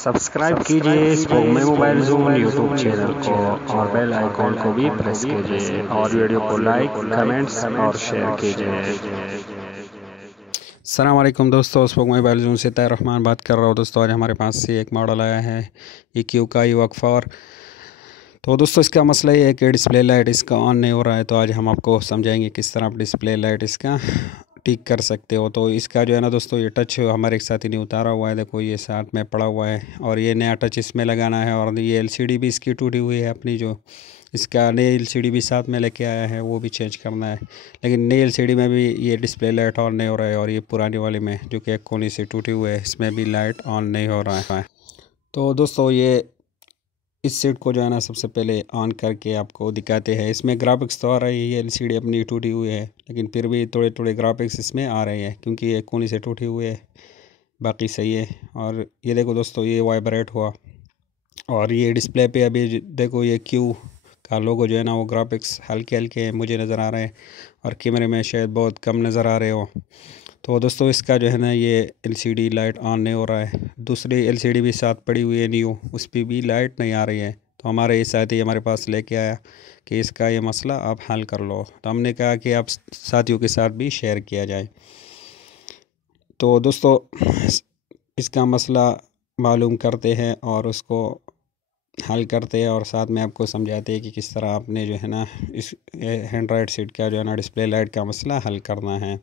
Subscribe कीजिए स्पोकमे mobile zone YouTube channel को और बेल आइकॉन को भी प्रेस कीजिए और वीडियो को लाइक कमेंट्स और शेयर कीजिए। अस्सलाम वालेकुम दोस्तों, स्पोकमे मोबाइल जोन से तैर रहमान बात कर रहा हूँ। दोस्तों आज हमारे पास से एक मॉडल आया है EQ का UX4। तो दोस्तों इसका मसला ये है कि डिस्प्ले लाइट इसका ऑन नहीं हो रहा है। तो आज हम आपको समझाएंगे किस तरह आप डिस्प्ले लाइट इसका ठीक कर सकते हो। तो इसका जो है ना दोस्तों, ये टच हमारे एक साथ ही नहीं उतारा हुआ है। देखो ये साथ में पड़ा हुआ है और ये नया टच इसमें लगाना है। और ये LCD भी इसकी टूटी हुई है अपनी, जो इसका नई LCD भी साथ में लेके आया है, वो भी चेंज करना है। लेकिन नई LCD में भी ये डिस्प्ले लाइट ऑन नहीं हो रहा है और ये पुरानी वाली में जो कि एक कोने से टूटी हुई है, इसमें भी लाइट ऑन नहीं हो रहा है। तो दोस्तों ये इस सेट को जो है ना सबसे पहले ऑन करके आपको दिखाते हैं। इसमें ग्राफिक्स तो आ रही है, ये LCD अपनी टूटी हुई है, लेकिन फिर भी थोड़े थोड़े ग्राफिक्स इसमें आ रहे हैं क्योंकि ये कोने से टूटी हुई है, बाकी सही है। और ये देखो दोस्तों, ये वाइब्रेट हुआ और ये डिस्प्ले पे अभी देखो ये Q का लोगो जो है ना, वो ग्राफिक्स हल्के हल्के मुझे नज़र आ रहे हैं और कैमरे में शायद बहुत कम नज़र आ रहे हो। तो दोस्तों इसका जो है ना ये LCD लाइट ऑन नहीं हो रहा है। दूसरी LCD भी साथ पड़ी हुई है न्यू, उस पर भी लाइट नहीं आ रही है। तो हमारे ये साथी हमारे पास लेके आया कि इसका ये मसला आप हल कर लो। तो हमने कहा कि आप साथियों के साथ भी शेयर किया जाए। तो दोस्तों इसका मसला मालूम करते हैं और उसको हल करते हैं और साथ में आपको समझाते हैं कि किस तरह आपने जो है ना इस एंड्रॉयड सेट का जो है ना डिस्प्ले लाइट का मसला हल करना है।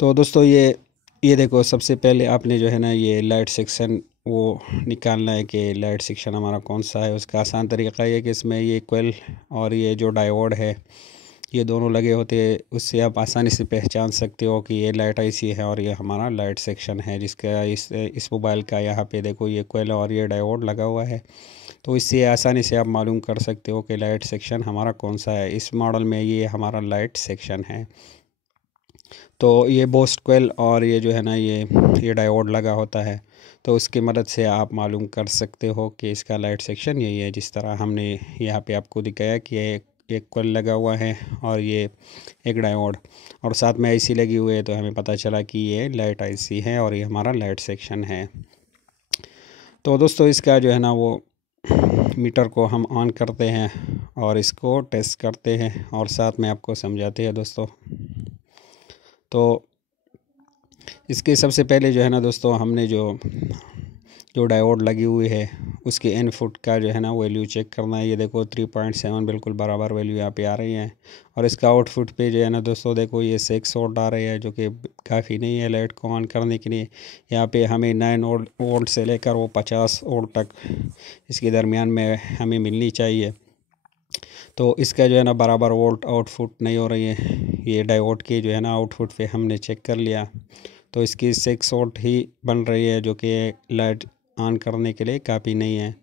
तो दोस्तों ये देखो, सबसे पहले आपने जो है ना ये लाइट सेक्शन वो निकालना है कि लाइट सेक्शन हमारा कौन सा है। उसका आसान तरीका ये है कि इसमें ये कोयल और ये जो डायोड है ये दोनों लगे होते हैं, उससे आप आसानी से पहचान सकते हो कि ये लाइट IC है और ये हमारा लाइट सेक्शन है, जिसका इस मोबाइल का यहाँ पे देखो ये कोयल और ये डायोड लगा हुआ है। तो इससे आसानी से आप मालूम कर सकते हो कि लाइट सेक्शन हमारा कौन सा है। इस मॉडल में ये हमारा लाइट सेक्शन है। तो ये बोस्ट कोयल और ये जो है ना ये डायोड लगा होता है, तो उसकी मदद से आप मालूम कर सकते हो कि इसका लाइट सेक्शन यही है। जिस तरह हमने यहाँ पे आपको दिखाया कि एक कोयल लगा हुआ है और ये एक डायोड और साथ में IC लगी हुई है, तो हमें पता चला कि ये लाइट IC है और ये हमारा लाइट सेक्शन है। तो दोस्तों इसका जो है ना वो मीटर को हम ऑन करते हैं और इसको टेस्ट करते हैं और साथ में आपको समझाते हैं दोस्तों। तो इसके सबसे पहले जो है ना दोस्तों, हमने जो डायोड लगी हुई है उसके इनपुट का जो है ना वैल्यू चेक करना है। ये देखो 3.7 बिल्कुल बराबर वैल्यू यहाँ पे आ रही है। और इसका आउटपुट पे जो है ना दोस्तों देखो ये 6 वोल्ट आ रही है, जो कि काफ़ी नहीं है लाइट को ऑन करने के लिए। यहाँ पे हमें 9 वोल्ट से लेकर वो 50 वोल्ट तक इसके दरमियान में हमें मिलनी चाहिए। तो इसका जो है ना बराबर वोल्ट आउटपुट नहीं हो रही है। ये डायोड की जो है ना आउटपुट पे हमने चेक कर लिया, तो इसकी 6 वोल्ट ही बन रही है, जो कि लाइट ऑन करने के लिए काफ़ी नहीं है।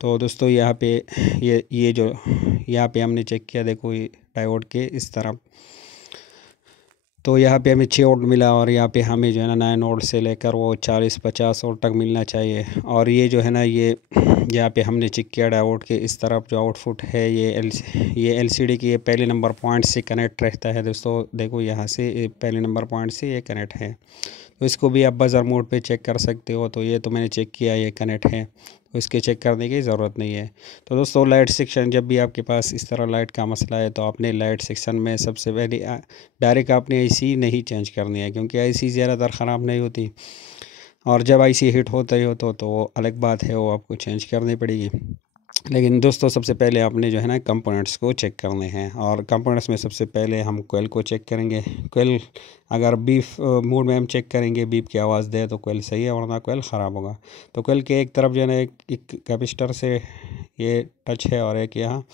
तो दोस्तों यहाँ पे ये जो यहाँ पे हमने चेक किया, देखो ये डायोड के इस तरफ, तो यहाँ पे हमें 6 वोल्ट मिला और यहाँ पे हमें जो है ना 9 वोल्ट से लेकर वो 40-50 वोल्ट तक मिलना चाहिए। और ये जो है ना ये यहाँ पे हमने चेक किया डायोड के इस तरफ जो आउटपुट है ये LCD की ये पहले नंबर पॉइंट से कनेक्ट रहता है दोस्तों। देखो यहाँ से पहले नंबर पॉइंट से ये कनेक्ट है, तो इसको भी आप बजर मोड पे चेक कर सकते हो। तो ये तो मैंने चेक किया, ये कनेक्ट है, तो इसके चेक करने की ज़रूरत नहीं है। तो दोस्तों लाइट सेक्शन, जब भी आपके पास इस तरह लाइट का मसला है तो आपने लाइट सेक्शन में सबसे पहले डायरेक्ट आपने IC नहीं चेंज करनी है, क्योंकि IC ज़्यादातर ख़राब नहीं होती और जब IC हिट होता ही हो तो वो अलग बात है, वो आपको चेंज करनी पड़ेगी। लेकिन दोस्तों सबसे पहले आपने जो है ना कंपोनेंट्स को चेक करने हैं और कंपोनेंट्स में सबसे पहले हम कोयल को चेक करेंगे। कोयल अगर बीफ मोड में हम चेक करेंगे, बीप की आवाज़ दे तो कोयल सही है, वरना कोयल ख़राब होगा। तो कोयल के एक तरफ जो है ना एक कैपेसिटर से ये टच है और एक यहाँ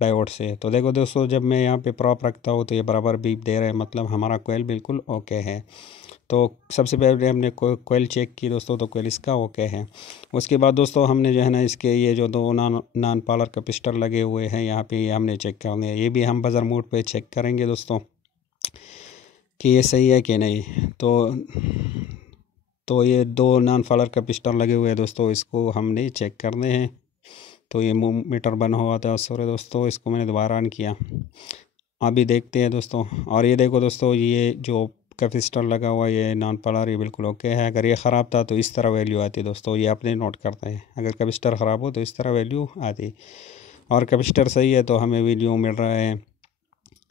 डायोड से। तो देखो दोस्तों, जब मैं यहाँ पे प्रॉप रखता हूँ तो ये बराबर बीप दे रहे हैं, मतलब हमारा कोयल बिल्कुल ओके है। तो सबसे पहले हमने कोयल चेक की दोस्तों, तो कोयल इसका ओके है। उसके बाद दोस्तों हमने जो है ना इसके ये जो दो नॉन पावर कैपेसिटर लगे हुए हैं यहाँ पे, ये हमने चेक करने हैं। ये भी हम बजर मोड पे चेक करेंगे दोस्तों कि ये सही है कि नहीं। तो ये दो नॉन पावर कैपेसिटर लगे हुए हैं दोस्तों, इसको हमने चेक करने हैं। तो ये मीटर बना हुआ था, सॉरी दोस्तों, इसको मैंने दोबारा ऑन किया, अभी देखते हैं दोस्तों। और ये देखो दोस्तों, ये जो कैपेसिटर लगा हुआ ये नॉन पोलर ये बिल्कुल ओके है। अगर ये ख़राब था तो इस तरह वैल्यू आती दोस्तों, ये अपने नोट करते हैं। अगर कैपेसिटर ख़राब हो तो इस तरह वैल्यू आती, और कैपेसिटर सही है तो हमें वैल्यू मिल रहा है।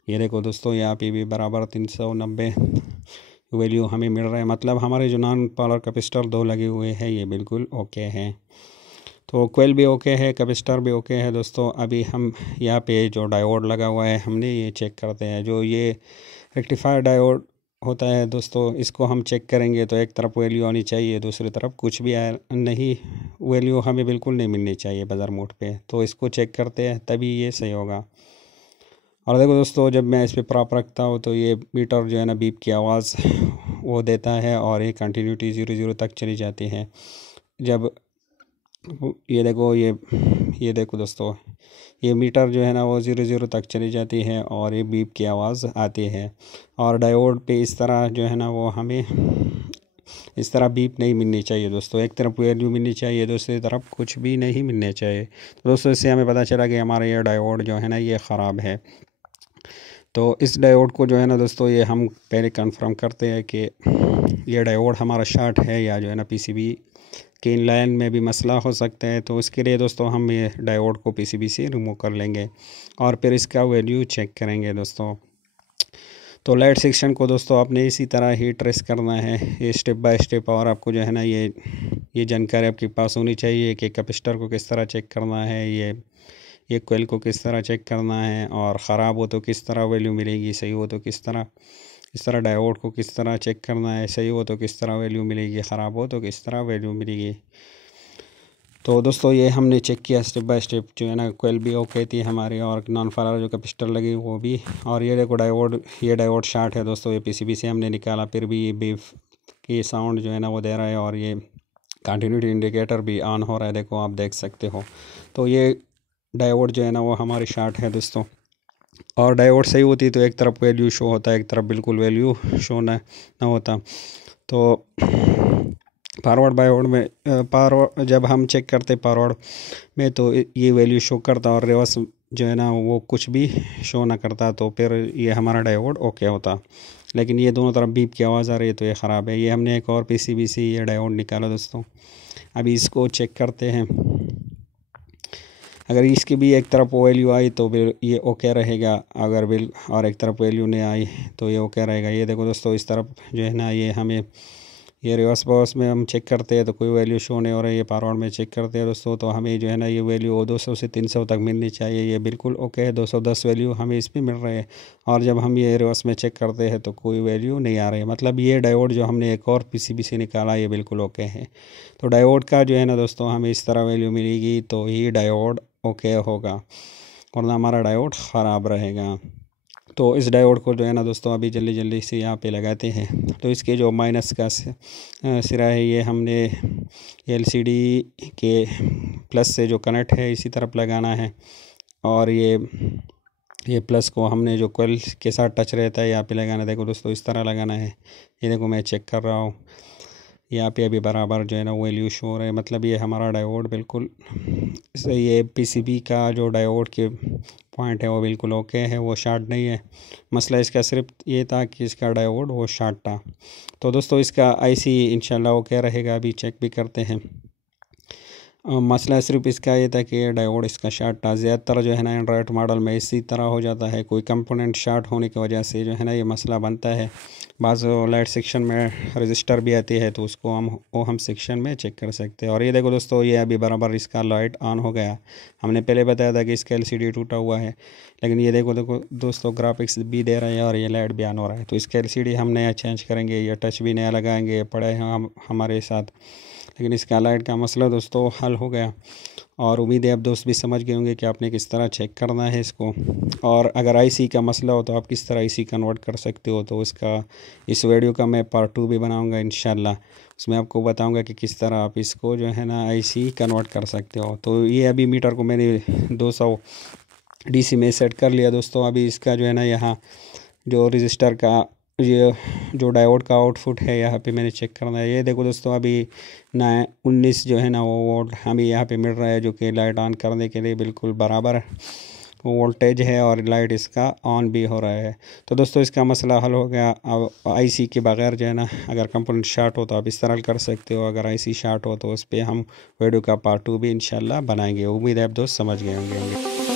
ये देखो दोस्तों यहाँ पे भी बराबर 390 वैल्यू हमें मिल रहा है। मतलब हमारे जो नॉन पोलर कैपेसिटर 2 लगे हुए हैं ये बिल्कुल ओके हैं। तो कोयल भी ओके है, कैपेसिटर भी ओके है दोस्तों। अभी हम यहाँ पे जो डायोड लगा हुआ है हमने ये चेक करते हैं। जो ये रेक्टिफायर डायोड होता है दोस्तों, इसको हम चेक करेंगे तो एक तरफ वैल्यू आनी चाहिए, दूसरी तरफ कुछ भी नहीं, वैल्यू हमें बिल्कुल नहीं मिलनी चाहिए बज़र मोड पे। तो इसको चेक करते हैं तभी ये सही होगा। और देखो दोस्तों, जब मैं इस पर प्रॉप रखता हूँ तो ये मीटर जो है ना बीप की आवाज़ वो देता है और ये कंटिन्यूटी 0 तक चली जाती है। जब ये देखो दोस्तों, ये मीटर जो है ना वो 0 तक चली जाती है और ये बीप की आवाज़ आती है। और डायोड पे इस तरह जो है ना वो हमें इस तरह बीप नहीं मिलनी चाहिए दोस्तों, एक तरफ वैल्यू मिलनी चाहिए, दूसरी तरफ कुछ भी नहीं मिलने चाहिए। तो दोस्तों इससे हमें पता चला कि हमारा ये डायोड जो है ना ये ख़राब है। तो इस डायोड को जो है ना दोस्तों ये हम पहले कंफर्म करते हैं कि ये डायोड हमारा शॉर्ट है या जो है ना पीसीबी के इन लाइन में भी मसला हो सकता है। तो इसके लिए दोस्तों हम ये डायोड को पीसीबी से रिमूव कर लेंगे और फिर इसका वैल्यू चेक करेंगे दोस्तों। तो लाइट सेक्शन को दोस्तों आपने इसी तरह ही ट्रेस करना है, ये स्टेप बाय स्टेप। और आपको जो है ना ये जानकारी आपके पास होनी चाहिए कि कैपेसिटर को किस तरह चेक करना है, ये कोयल को किस तरह चेक करना है, और ख़राब हो तो किस तरह वैल्यू मिलेगी, सही हो तो किस तरह डायोड को किस तरह चेक करना है, सही हो तो किस तरह वैल्यू मिलेगी, ख़राब हो तो किस तरह वैल्यू मिलेगी। तो दोस्तों ये हमने चेक किया स्टेप बाय स्टेप, जो है ना कोयल भी ओके थी हमारी और नॉन पोलर जो कैपेसिटर लगी वो भी। और ये देखो ये डायोड शॉर्ट है दोस्तों, ये पीसीबी से हमने निकाला, फिर भी ये बीफ की साउंड जो है ना वो दे रहा है और ये कंटिन्यूटी इंडिकेटर भी ऑन हो रहा है, देखो आप देख सकते हो। तो ये डायोड जो है ना वो हमारी शॉर्ट है दोस्तों। और डायोड सही होती तो एक तरफ वैल्यू शो होता है, एक तरफ बिल्कुल वैल्यू शो ना होता। तो फॉरवर्ड डायोड में जब हम चेक करते फॉरवर्ड में तो ये वैल्यू शो करता और रिवर्स जो है ना वो कुछ भी शो ना करता, तो फिर ये हमारा डायोड ओके होता। लेकिन ये दोनों तरफ बीप की आवाज़ आ रही है तो ये ख़राब है। ये हमने एक और पीसीबी से ये डायोड निकाला दोस्तों, अभी इसको चेक करते हैं। अगर इसकी भी एक तरफ वैल्यू आई तो फिर ये ओके रहेगा, अगर बिल और एक तरफ वैल्यू नहीं आई तो ये ओके रहेगा। ये देखो दोस्तों, इस तरफ जो है ना ये हमें ये रिवर्स बॉक्स में हम चेक करते हैं तो कोई वैल्यू शो नहीं हो रही है। फॉरवर्ड में चेक करते हैं दोस्तों तो हमें जो है ना ये वैल्यू 200 से 300 तक मिलनी चाहिए, ये बिल्कुल ओके है। 210 वैल्यू हमें इस पर मिल रही है। और जब हम ये रिवर्स में चेक करते हैं तो कोई वैल्यू नहीं आ रही है, मतलब ये डायोड जो हमने एक और पीसीबी से निकाला ये बिल्कुल ओके है। तो डायोड का जो है ना दोस्तों हमें इस तरह वैल्यू मिलेगी तो ये डायोड ओके होगा, वरना हमारा डायोड ख़राब रहेगा। तो इस डायोड को जो है ना दोस्तों अभी जल्दी से यहाँ पे लगाते हैं। तो इसके जो माइनस का सिरा है ये हमने एलसीडी के प्लस से जो कनेक्ट है इसी तरफ लगाना है, और ये प्लस को हमने जो कोयल के साथ टच रहता है यहाँ पे लगाना। देखो दोस्तों इस तरह लगाना है। ये देखो मैं चेक कर रहा हूँ यहाँ पे अभी बराबर जो है ना वैल्यू शो हो रहा है, मतलब ये हमारा डायोड बिल्कुल सही है। पीसीबी का जो डायोड के पॉइंट है वो बिल्कुल ओके है, वो शॉर्ट नहीं है। मसला इसका सिर्फ ये था कि इसका डायोड वो शॉर्ट था। तो दोस्तों इसका आईसी इंशाल्लाह ओके रहेगा, अभी चेक भी करते हैं। मसला सिर्फ इसका ये था कि डायोड इसका शॉर्ट था। ज़्यादातर जो है ना एंड्रॉयड मॉडल में इसी तरह हो जाता है, कोई कंपोनेंट शॉर्ट होने की वजह से जो है ना ये मसला बनता है। बाज़ लाइट सेक्शन में रजिस्टर भी आती है तो उसको हम सेक्शन में चेक कर सकते हैं। और ये देखो दोस्तों ये अभी बराबर इसका लाइट ऑन हो गया। हमने पहले बताया था कि इसका एलसीडी टूटा हुआ है, लेकिन ये देखो दोस्तों ग्राफिक्स भी दे रहे हैं और ये लाइट भी ऑन हो रहा है। तो इसका एलसीडी हम नया चेंज करेंगे, ये टच भी नया लगाएंगे, पड़े हैं हमारे साथ। लेकिन इसका लाइट का मसला दोस्तों हल हो गया, और उम्मीद है अब दोस्त भी समझ गए होंगे कि आपने किस तरह चेक करना है इसको। और अगर आईसी का मसला हो तो आप किस तरह आईसी कन्वर्ट कर सकते हो, तो इस वीडियो का मैं पार्ट 2 भी बनाऊंगा इंशाल्लाह। उसमें आपको बताऊंगा कि किस तरह आप इसको जो है ना आईसी कन्वर्ट कर सकते हो। तो ये अभी मीटर को मैंने 200 डीसी में सेट कर लिया दोस्तों। अभी इसका जो है ना यहाँ जो रजिस्टर का ये जो डायोड का आउटपुट है यहाँ पे मैंने चेक करना है। ये देखो दोस्तों अभी 19 जो है ना वो वोल्ट हमें यहाँ पे मिल रहा है, जो कि लाइट ऑन करने के लिए बिल्कुल बराबर वोल्टेज है और लाइट इसका ऑन भी हो रहा है। तो दोस्तों इसका मसला हल हो गया। अब आईसी के बगैर जो है ना, अगर कंपोनेंट शार्ट हो तो आप इस्तेमाल कर सकते हो, अगर आईसी शार्ट हो तो उस पर हम वीडियो का पार्ट 2 भी इंशाल्लाह बनाएंगे। उम्मीद है आप दोस्त समझ गए होंगे।